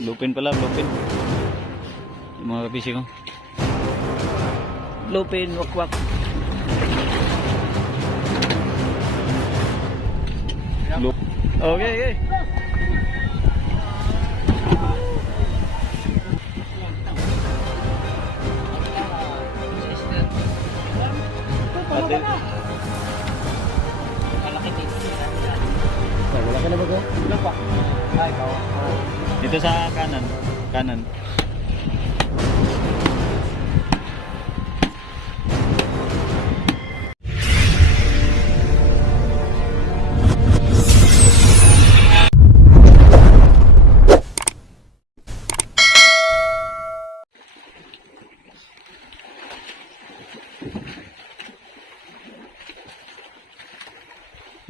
Bluepin pala, bluepin. Yung mga kapising ko. Bluepin, wak wak. Blup. Okay, okay. Ate, Wala ka na ba ko? Wala pa. Ay, ikaw. Dito sa kanan. Kanan.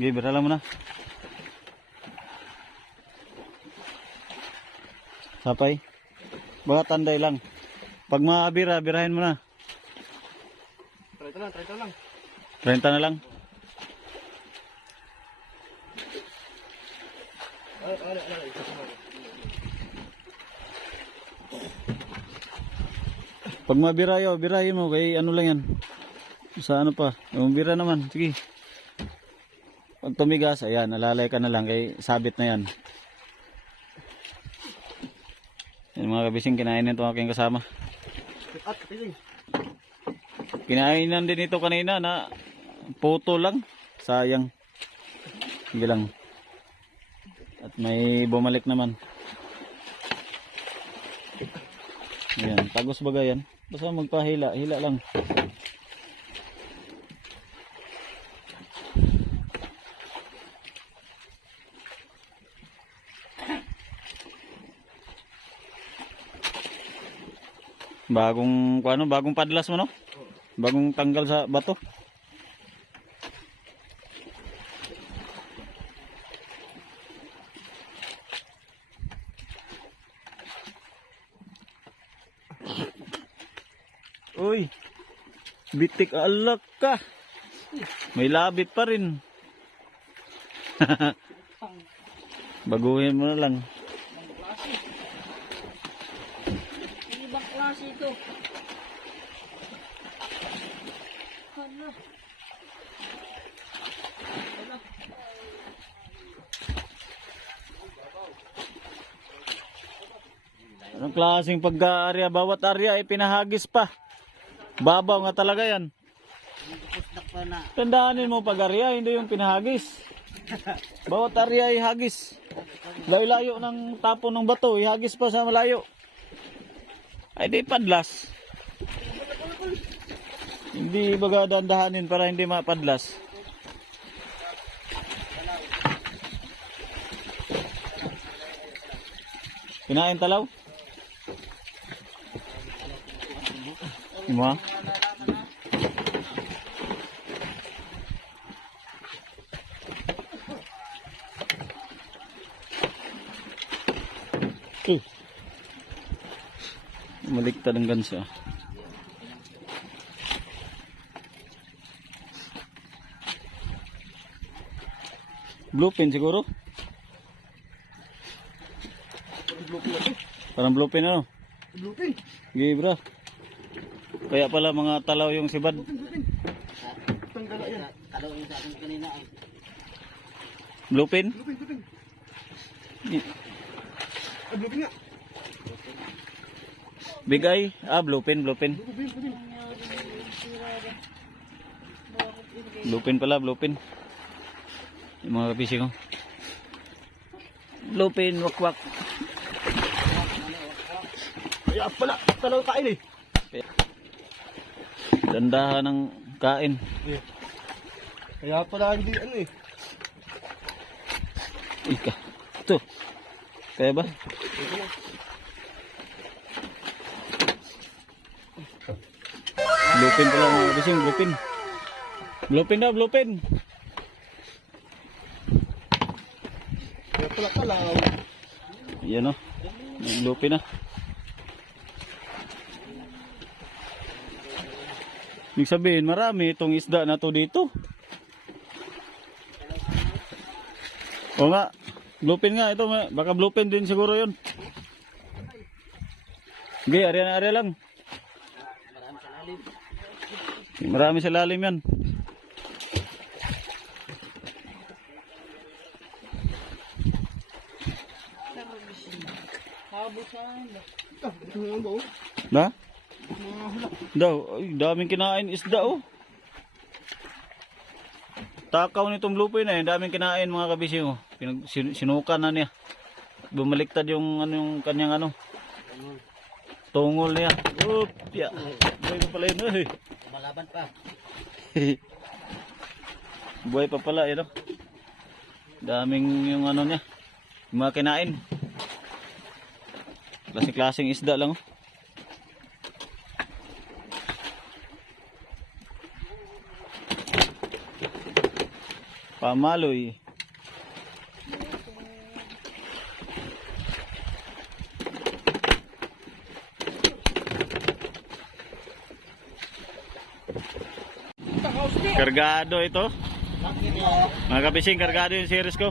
Okay, berala mo na. Sapay. Baka tanday lang. Pag maabira, birahin mo na. Try ito lang, try ito lang. 30 na lang. Ay, ay, ay, ay. Pag mabira yo, birahin mo kay ano lang yan. Sa ano pa? Yung bira naman. Sige. Pag tumigas, ayan, nalalay ka na lang kay sabit na yan. Mga kabising, kinain nito aking kasama. At, piling. Kinainan din ito kanina na puto lang. Sayang. Sige lang. At may bumalik naman. Ayan, tagos baga yan. Basta magpahila, hila lang. Bagong, ano, bagong padlas mo no? Bagong tanggal sa bato. Uy, bitik alak ka. May labit pa rin. Baguhin mo na lang. Ibang klase ito. Hala. Anong klaseng pagka-area? Bawat area ay pinahagis pa. Babaw nga talaga yan. Tandaanin mo pag-area, hindi yung pinahagis. Bawat area ay hagis. Dahil layo ng tapon ng bato, ihagis pa sa malayo. Ay di padlas. Hindi baga dandahanin para hindi mapadlas. Kinain talaw? Mo? Uh. Maliktad ang gansa. Bluepin siguro? Parang bluepin ano? Bluepin. Sige bro. Kaya pala mga talaw yung sibad. Tanggala yan. Kalaw yung sa akin kanina ay. Bluepin? Bluepin, bluepin. Y- Ah, bluepin nga. Big eye? Ah, bluepin, bluepin. Bluepin, bluepin. Bluepin pala, bluepin. Yung mga kapisi ko. Bluepin, wak wak. Kaya pala, talagang kain eh. Dandahan ng kain. Kaya pala hindi ano eh. Ika. Ito. Kaya ba? Bluepin pala mga kapisi, bluepin. Bluepin daw, bluepin. Talaw. Yan o. May Bluepin na. Ibig sabihin, marami itong isda na to dito. O nga, bluepin nga ito. Baka bluepin din siguro yun. Sige, area na area lang. Marami sa lalim. Yan. Na? Daw, ay, daming kinain isda oh. Takaw nitong lupoy na yun, daming kinain mga kabising oh. Pinag, sin- sinukan na niya. Bumaliktad yung ano yung kanyang ano. Tungol niya. Oop, ya. Buhay pa pala yun. eh. Malaban pa. Buhay pa pala yun oh. Daming yung ano niya. Yung mga kinain. Klaseng-klaseng isda lang oh. Pamaloy. Kargado ito. Mga kargado yung series ko.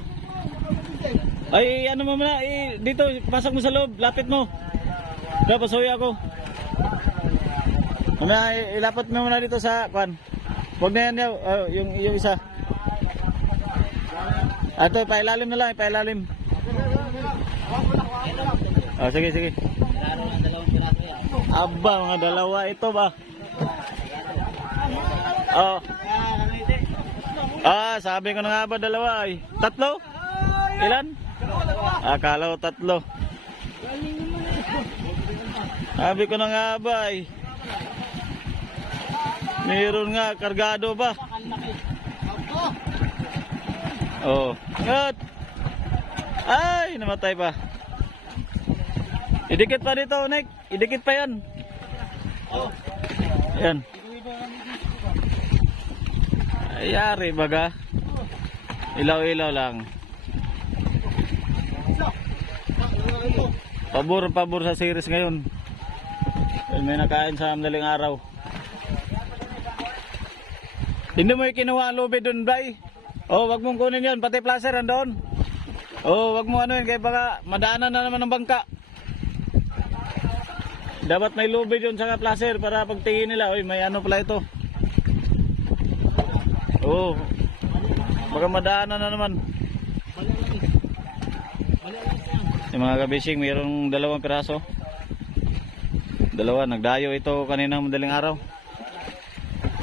Ay, ano mo muna, eh, dito, pasok mo sa loob, lapit mo. Dapat pasuyo ako. Mamaya, eh, ilapat mo muna dito sa, kwan. Huwag na yan, ah, yung, yung isa. Ato, pailalim na lang, pailalim. Oh, sige, sige. Aba, mga dalawa ito ba? Oh. Ah, sabi ko na nga ba dalawa ay. Tatlo? Ilan? Akala ko tatlo. Sabi ko na nga ba ay. Meron nga, kargado ba? Oh. Ngat. Ay, namatay pa. Idikit pa dito, Nick. Idikit pa yan. Yan. Ayari baga. Ilaw-ilaw lang. Pabor, pabor sa series ngayon. May nakain sa madaling araw. Hindi mo kinuha ang lube doon, Bay. Oh, wag mong kunin yun. Pati placer andon. Oh, wag mo ano yun. Kaya baka madaanan na naman ng bangka. Dapat may lube doon sa placer para pagtingin nila. Uy, may ano pala ito. Oo. Oh, baka madaanan na naman. Yung mga kabising, mayroong dalawang piraso. Dalawa, nagdayo ito kanina madaling araw.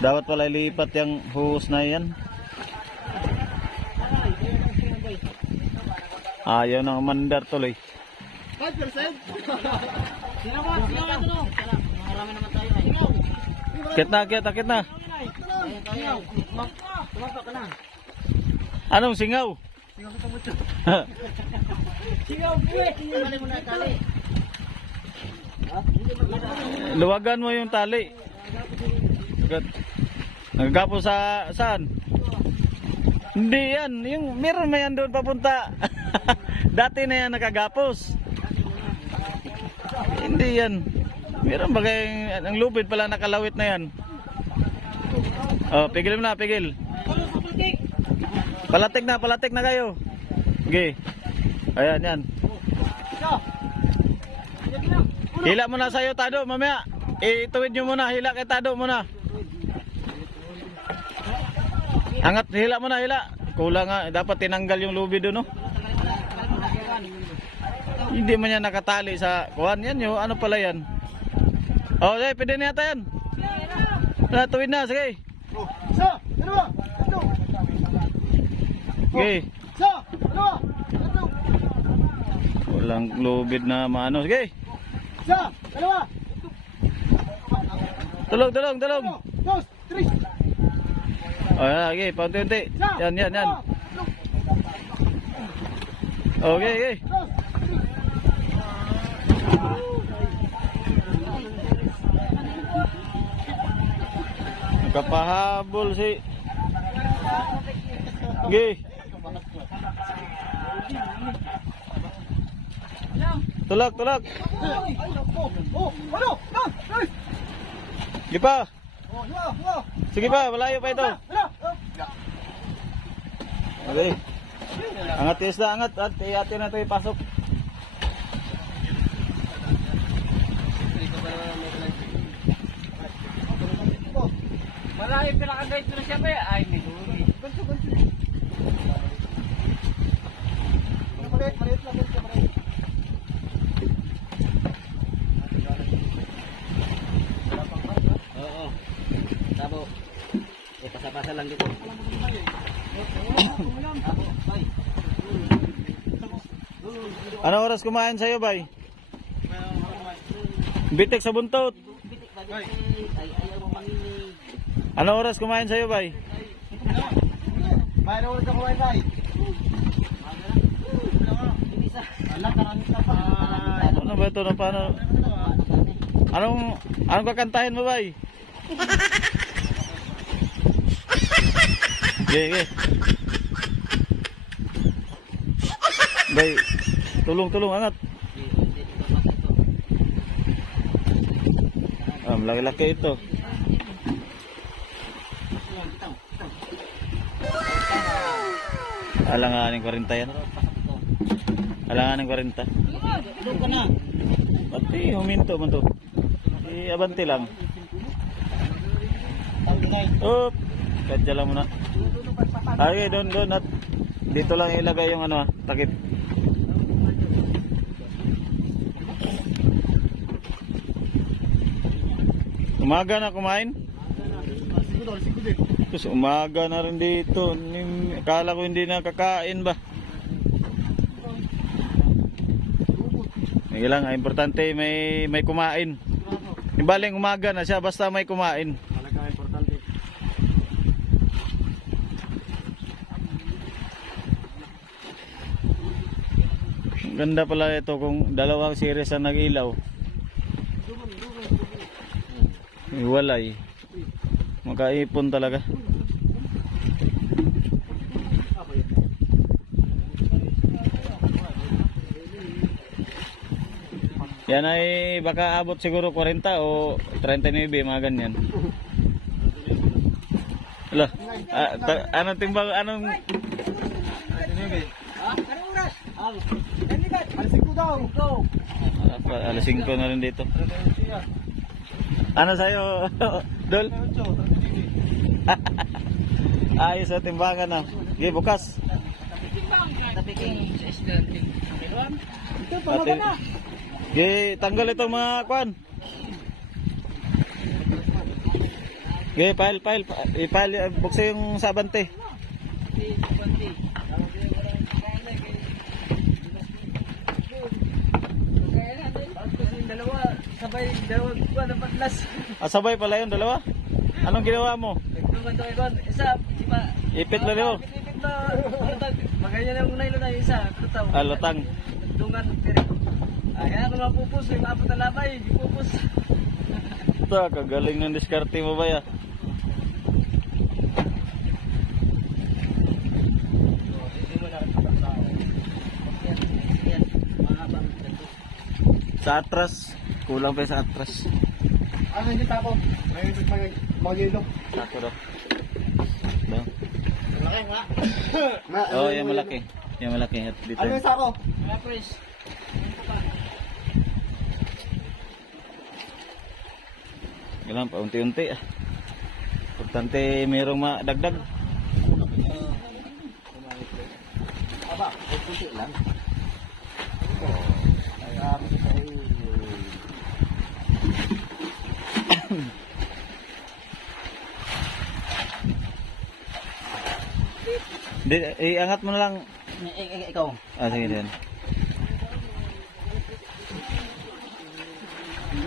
Dapat pala ilipat yung hose na yan. Ayaw ng mandar tuloy. 5%? Sino ba? Sino ba ito marami naman tayo ay. Kit na, kit na, kit na. Ayun tayo. Tumapa ka na. Anong singaw? Sigaw, buwe. Tali mo na tali. Ha? Hindi maganda. Luwagan mo yung tali. Agad. Nagagapo sa saan? Hindi yan. Yung meron na yan doon papunta. Dati na yan nakagapos. Hindi yan. Meron ba kayong, ang lupit pala nakalawit na yan. Oh, pigil mo na, pigil. Palatik na, palatik na kayo. Okay. Ayan, yan. Hila mo na sa'yo, Tado, mamaya. Ituwid nyo muna, hila kay Tado muna. Angat, hila mo na, hila. Kulang nga, dapat tinanggal yung lubi doon, no? Hindi man yan nakatali sa kuhan. Yan yung ano pala yan. Oh, okay, pwede na yata yan. Na, tuwid na, sige. Oh, isa, dalawa, tatlo. Okay. Walang lubid na maano. Sige. Isa, dalawa, Tulog, tulog, tulog. dos, tres. Oh, yan, okay, paunti-unti. Yan, yan, yan. Okay, okay. dos, Nakapahabol si... Okay. Tulak, tulak. Oh, ano? Sige pa. Sige pa, malayo pa ito. Okay. Angat yes na, angat. At eh, iyate na ito ipasok. Malayo pinakagayto na siya ba? Ay, may duri. Ganto, ganto. Ano oras kumain sa'yo, bay? Bitik sa buntot. Ano oras kumain sa'yo, bay? Mayroon ulit ako pa. Ano ba ito? Ano, paano? Anong, anong kakantahin mo, bay? Ge, ge. Bay, tulong, tulong, angat. Ah, malaki-laki ito. Alanganin 40 yan. Alanganin 40. Doon ka na. Pati huminto man to. I abante lang. Up. Kadya lang muna. Ay, doon doon at dito lang ilagay yung ano, ah, takip. Umaga na kumain? Tapos umaga na rin dito. Akala ko hindi na kakain ba? Sige lang, ang importante may may kumain. Ibaling umaga na siya basta may kumain. Talaga importante. Ganda pala ito kung dalawang series ang nag-ilaw. Iwalay. Makaipon talaga. Yan ay baka abot siguro 40 o 39 mga ganyan. Ala, ah, anong timbang anong. Ah, pa- alas 5 na rin dito. Ano sa'yo, Dol? Ayos sa timbangan na. Bukas. Ate, pamaga na. okay, tanggal itong mga kwan. Okay, pile, pile. uh, buksan yung sabante. Dalawa, sabay, dalawang buwan na patlas. Ah, sabay pala yun, dalawa. Anong ginawa mo? Nagtungan to ikon. Isa, iba. Ipit lang yun. Ipit na. Lutag. Maganya na yung nilo na isa. Lutaw. Ah, lutang. Dungan, tiri. Ay, kaya kung mapupus, yung apat na labay, di pupus. Ito, kagaling ng diskarte mo ba ya? Sa atras. Kulang pa sa atras. Ano yung tapo? May mag-ilo. Sako daw. No? Malaki nga. Na, Oh, yung malaki. Yung malaki. At dito. Ano yung sako? Mga pres. Kailangan pa unti-unti ah. Importante mayroong madagdag. Aba, kunti lang. Di, iangat mo na lang. Eh, eh, eh, ikaw. Ah, sige din.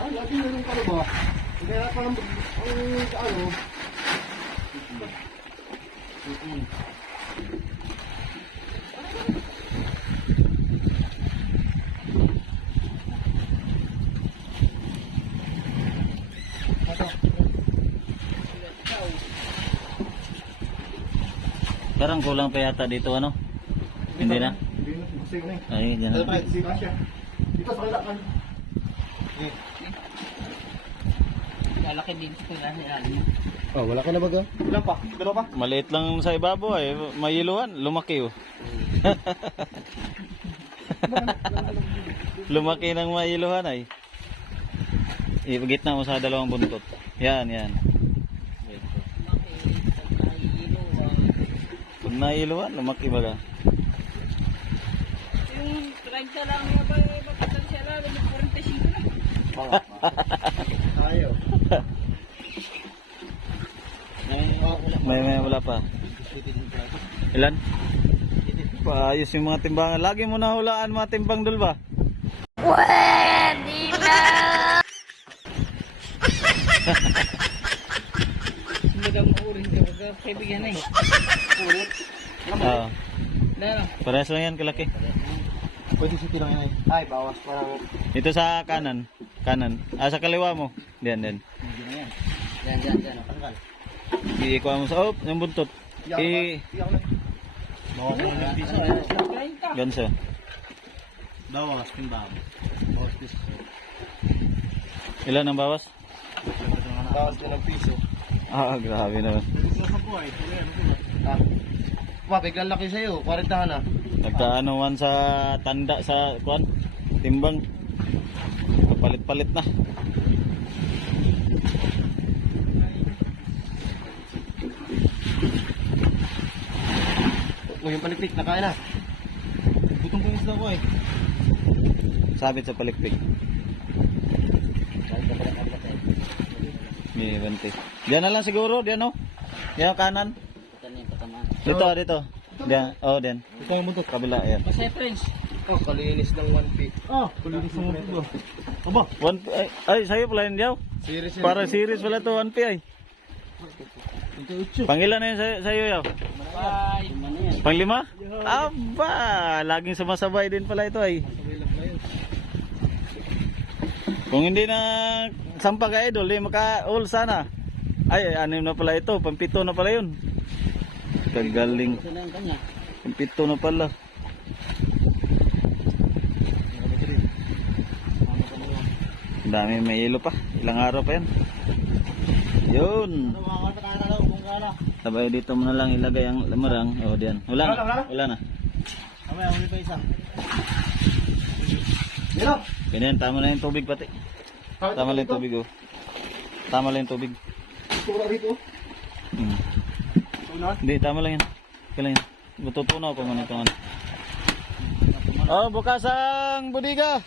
Lagi na yung kalo ba? Kaya pa ng ang ano. Parang kulang pa yata dito ano? Hindi na? Hindi na, busing na eh. Ay. Busing na siya. Dito sa kailangan. Lalaki din ito na niyan. Oh, wala ka na baga? Ilan pa? Dalawa pa? Maliit lang sa ibabaw eh. Mayiluhan. Lumaki oh. Lumaki ng mailuhan ay. Ibigit na mo sa dalawang buntot. Yan, yan. Ito. Pag nailuan, lumaki ba ka? Yung 30 lang niya ba, siya lang, 45 na. Tayo. May, may wala pa. Ilan? Paayos yung mga timbangan. Lagi mo na hulaan mga timbang dul ba? Hindi maurin ka, wag ka kaibigan eh. Oo. Dara. Parehas lang yan kalaki. Pwede si lang yan. Ay, bawas parang. Ito sa kanan. Kanan. Ah, sa kaliwa mo. Diyan, diyan. Yan, yan, yan. Tanggal. Iikuha mo sa... Oh, yung buntot. I... Iyak na. Bawas mo ng piso. 30. Ganso. Bawas, timbang. Bawas piso. Ilan ang bawas? Bawas din ng piso. Ah, grabe naman. Ah. Pa, biglang laki sa'yo. 40 na. Nagkaanuan sa tanda sa kuan timbang. Palit-palit na. O, yung palikpik, nakain na. Butong ko isda ko eh. Sabit sa palikpik. May bante. Diyan na lang siguro, diyan no. Diyan kanan. Dito, dito. Diyan, oh, diyan. Ito yung buntot. Kabila, ayan. Masaya friends. Oh, kalinis ng 1P. Oh, Kalinis ng 1P ba? Aba, One, ay, ay, sa'yo pala yun, Diyaw. series yan. Para series pala to, 1P ay. Pangilan na yun sa'yo, sa'yo Yaw? bye. Panglima? Aba, laging sumasabay din pala ito ay. Kung hindi na sampa ka idol, di maka-all sana. Ay, anim na pala ito, pampito na pala yun. Kagaling, pampito na pala. Ang dami may ilo pa, ilang araw pa yan. Yun. Sabay dito mo na lang ilagay ang lamarang. O, diyan. Wala na. Wala na. Mamaya, huli pa isa. Dito. Ganyan, tama na yung tubig pati. Tama lang yung tubig oh. Tama lang yung tubig. Ito na rito. Hmm. Na. Hindi, tama lang yan. Okay lang yan. Bututunaw ko muna ito. Oh, bukas ang budiga.